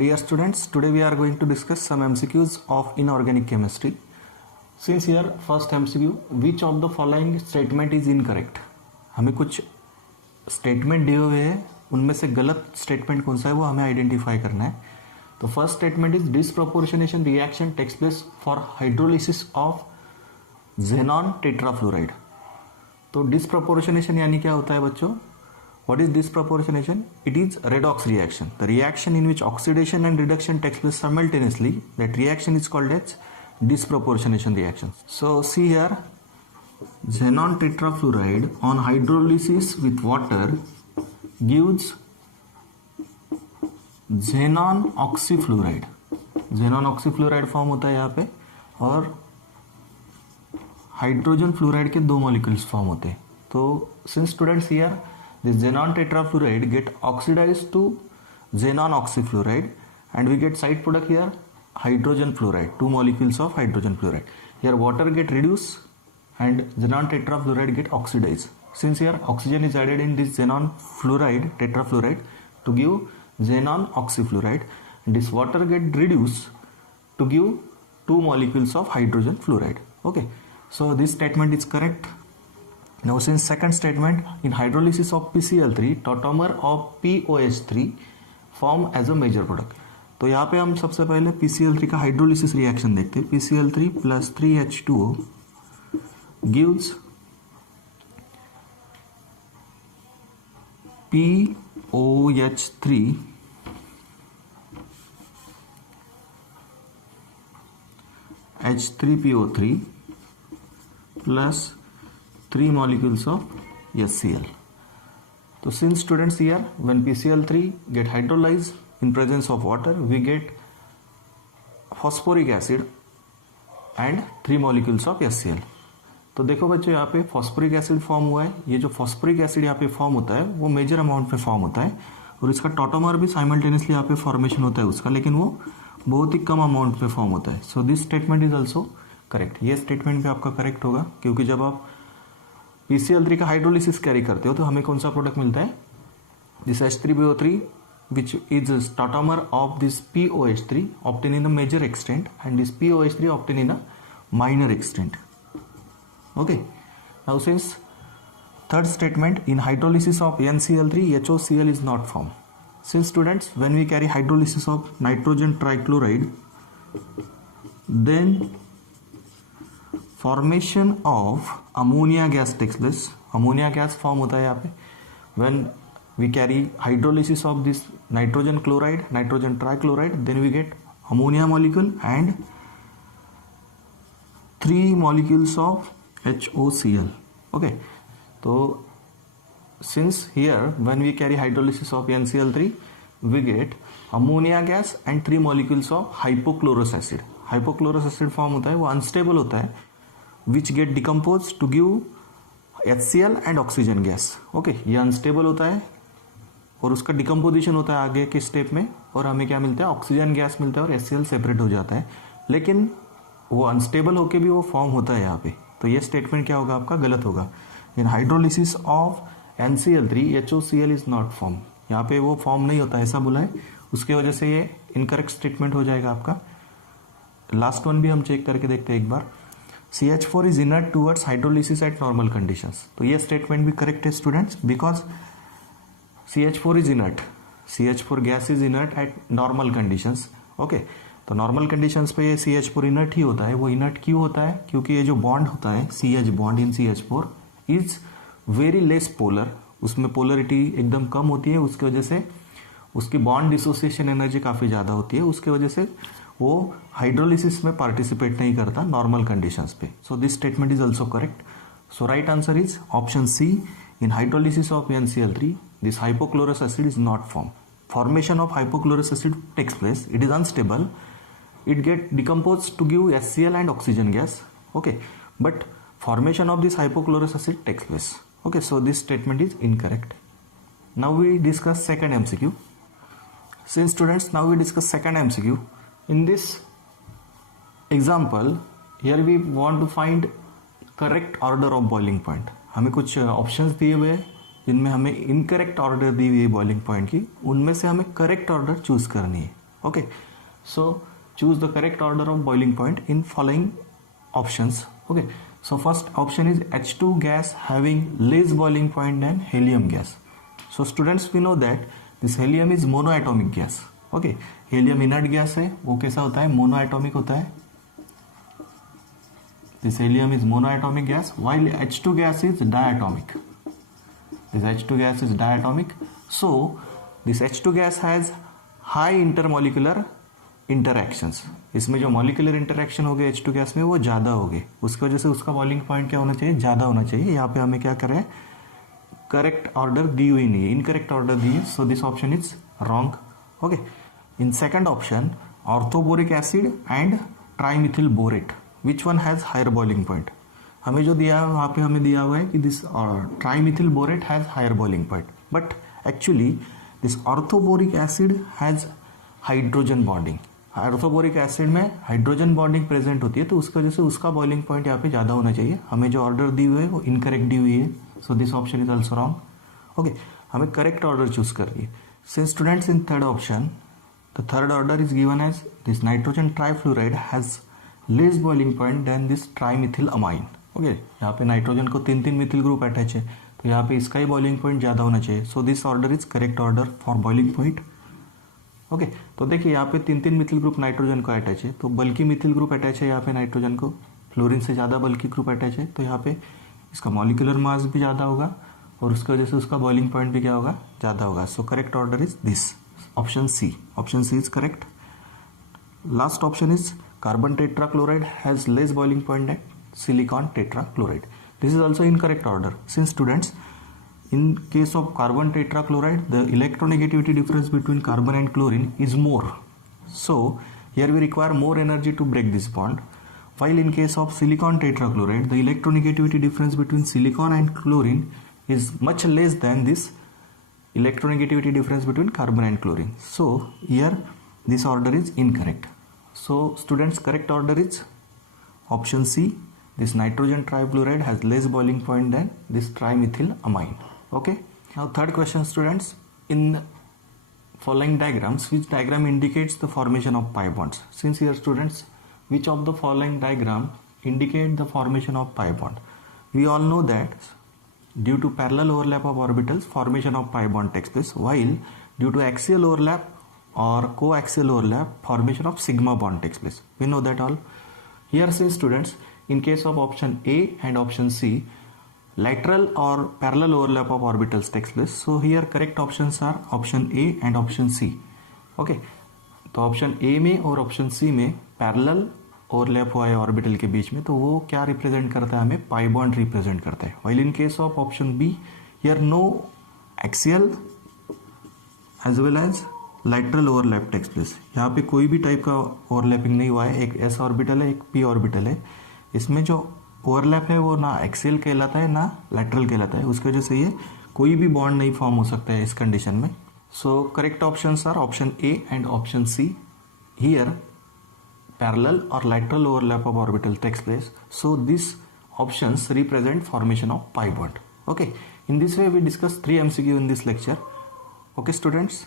dear students, today we are going to discuss some MCQs of inorganic chemistry. Since here first MCQ, which of the following statement is incorrect? हमें कुछ स्टेटमेंट दिए हुए हैं, उनमें से गलत स्टेटमेंट कौन सा है वो हमें आइडेंटिफाई करना है. तो first statement is disproportionation reaction takes place for hydrolysis of xenon tetrafluoride. तो डिसप्रोपोर्शनेशन यानी क्या होता है बच्चों? What is disproportionation? It is redox reaction. The reaction in which oxidation and reduction takes place simultaneously. That reaction is called as disproportionation reaction. So see here, xenon tetrafluoride on hydrolysis with water gives xenon oxyfluoride. Xenon oxyfluoride form होता है यहाँ पे और hydrogen fluoride के दो molecules form होते हैं. तो since students here this xenon tetrafluoride get oxidized to xenon oxyfluoride and we get side product here hydrogen fluoride, two molecules of hydrogen fluoride. Here water get reduced and xenon tetrafluoride get oxidized. Since here oxygen is added in this xenon fluoride tetrafluoride to give xenon oxyfluoride, and this water get reduced to give two molecules of hydrogen fluoride. Okay, so this statement is correct. Now since second statement, in hydrolysis of PCl3, tautomer of POH3 form as a major product. तो यहाँ पे हम सबसे पहले PCl3 का hydrolysis reaction देखते हैं. PCl3 plus 3H2O gives POH3 H3PO3 plus 3 molecules of HCl. So since students here, when PCl3 get hydrolyzed in presence of water, we get phosphoric acid and 3 molecules of HCl. तो देखो बच्चों यहाँ पे phosphoric acid form हुआ है. ये जो phosphoric acid यहाँ पे फॉर्म होता है वो मेजर अमाउंट में फॉर्म होता है और इसका टॉटोमर भी साइमल्टेनियसली यहाँ पे फॉर्मेशन होता है उसका, लेकिन वो बहुत ही कम अमाउंट में फॉर्म होता है. So this statement is also correct. ये स्टेटमेंट भी आपका करेक्ट होगा क्योंकि जब आप PCl3 का हाइड्रोलिसिस कैरी करते हो तो हमें कौन सा प्रोडक्ट मिलता है? This H3PO3 which is tautomer of this POH3 obtain in a major extent and this POH3 obtain in a minor extent. Okay, now since third statement, in hydrolysis of NCl3 HOCl is not form. Since students when we carry hydrolysis of nitrogen trichloride then formation of ammonia gas takes place. Ammonia gas form होता है यहाँ पे when we carry hydrolysis of this nitrogen chloride, nitrogen trichloride, then we get ammonia molecule and 3 molecules of HOCl. okay, तो since here when we carry hydrolysis of NCl3 we get ammonia gas and 3 molecules of hypochlorous acid. hypochlorous acid form होता है, वो अनस्टेबल होता है which get decomposed to give HCl and oxygen gas. Okay, ये अनस्टेबल होता है और उसका डिकम्पोजिशन होता है आगे के स्टेप में और हमें क्या मिलता है? ऑक्सीजन गैस मिलता है और HCl सेपरेट हो जाता है, लेकिन वो अनस्टेबल होके भी वो फॉर्म होता है यहाँ पे. तो ये स्टेटमेंट क्या होगा आपका? गलत होगा. In hydrolysis of NCl3 HOCl is not form. यहाँ पे वो फॉर्म नहीं होता ऐसा बोला है, उसकी वजह से ये इनकरेक्ट स्टेटमेंट हो जाएगा आपका. लास्ट वन भी हम चेक करके देखते हैं एक बार. CH4 is inert towards hydrolysis at normal conditions. तो ये स्टेटमेंट भी करेक्ट है students, because CH4 is inert. CH4 gas is inert eight normal conditions. Okay, तो नॉर्मल कंडीशंस पे ये CH4 इनर्ट ही होता है. वो इनर्ट क्यों होता है? क्योंकि ये जो बॉन्ड होता है CH bond in CH4 is very less polar. उसमें पोलरिटी एकदम कम होती है, उसकी वजह से उसकी बॉन्ड डिसोसिएशन एनर्जी काफ़ी ज़्यादा होती है, उसकी वजह से वो हाइड्रोलिसिस में पार्टिसिपेट नहीं करता नॉर्मल कंडीशंस पे. So this statement is also correct. So right answer is option C. In hydrolysis of NCl3 this hypochlorous acid is not formed. Formation of hypochlorous acid takes place. It is unstable. It get decomposed to give HCl and oxygen gas. Okay, but formation of this hypochlorous acid takes place. Okay, so this statement is incorrect. Now we discuss second MCQ. Since students, now we discuss second MCQ. In this example, here we want to find correct order of boiling point. हमें कुछ ऑप्शंस दिए हुए हैं जिनमें हमें incorrect order दी हुई है boiling point की, उनमें से हमें करेक्ट ऑर्डर चूज करनी है. Okay, so choose the correct order of boiling point in following options. Okay, so first option is H2 gas having less boiling point than helium gas. So students, we know that this helium is monoatomic gas. Okay, helium inert gas है, वो कैसा होता है, मोनोएटॉमिक होता है. This helium is monoatomic gas while H2 gas is diatomic. This H2 gas is diatomic. So this H2 gas has high intermolecular interactions. इसमें जो molecular interaction हो गए H2 गैस में वो ज़्यादा हो गए, उसकी वजह से उसका बॉइलिंग पॉइंट क्या होना चाहिए, ज़्यादा होना चाहिए. यहाँ पे हमें क्या करें, करेक्ट ऑर्डर दी हुई नहीं है, इनकरेक्ट ऑर्डर दी है. So this option is wrong. Okay, in second option orthoboric acid and trimethyl borate, which one has higher boiling point. हमें जो दिया है वहाँ पे हमें दिया हुआ है कि this trimethyl borate has higher boiling point, but actually this orthoboric acid has hydrogen bonding. Orthoboric acid में हाइड्रोजन बॉन्डिंग प्रेजेंट होती है, तो उसकी वजह से उसका बॉइलिंग पॉइंट यहाँ पे ज़्यादा होना चाहिए. हमें जो ऑर्डर दी हुई है वो इनकरेक्ट दी हुई है. So this option is also wrong. Okay, हमें करेक्ट ऑर्डर चूज करिए. Since students in third option the third order is given as this nitrogen trifluoride has less boiling point than this trimethyl amine. Okay, यहाँ पे नाइट्रोजन को 3 methyl group attach है, तो यहाँ पे इसका ही बॉइलिंग पॉइंट ज़्यादा होना चाहिए. So this order is correct order for boiling point. Okay, तो देखिए यहाँ पे 3 मिथिल ग्रुप नाइट्रोजन को अटैच है, तो बल्कि मिथिल ग्रुप अटैच है यहाँ पे नाइट्रोजन को, फ्लोरीन से ज़्यादा बल्कि ग्रुप अटैच है, तो यहाँ पे इसका मॉलिक्यूलर मास भी ज़्यादा होगा और उसकी वजह से उसका बॉइलिंग पॉइंट भी क्या होगा, ज़्यादा होगा. So correct order is this option C. Option C is correct. Last option is carbon tetrachloride has less boiling point than silicon tetrachloride. This is also incorrect order. Since students, in case of carbon tetrachloride the electronegativity difference between carbon and chlorine is more, so here we require more energy to break this bond, while in case of silicon tetrachloride the electronegativity difference between silicon and chlorine is much less than this electronegativity difference between carbon and chlorine. So here this order is incorrect. So students, correct order is option C. This nitrogen trifluoride has less boiling point than this trimethyl amine. Okay, now third question students, in following diagrams which diagram indicates the formation of pi bonds. Since here students, which of the following diagram indicate the formation of pi bond? We all know that due to parallel overlap of orbitals formation of pi bond takes place, while due to axial overlap or coaxial overlap formation of sigma bond takes place. We know that all. Here say students, in case of option A and option C, lateral or parallel overlap of orbitals takes place. So here correct options are option A and option C. Okay, तो option A में और option C में parallel overlap हुआ है ऑर्बिटल के बीच में, तो वो क्या रिप्रेजेंट करता है, हमें पाई बॉन्ड रिप्रेजेंट करता है. While in case of option B, here no axial as well as lateral overlap takes place. यहाँ पे कोई भी टाइप का ओवरलैपिंग नहीं हुआ है. एक S ऑर्बिटल है, एक P ऑर्बिटल है. इसमें जो ओवरलैप है वो ना एक्सियल कहलाता है ना लैटरल कहलाता है, उसकी वजह से ये कोई भी बॉन्ड नहीं फॉर्म हो सकता है इस कंडीशन में. So correct options are option A and option C. Here parallel और lateral overlap of orbital takes place, so this options represent formation of pi bond. Okay, in this way we discuss 3 MCQ in this lecture. Okay students.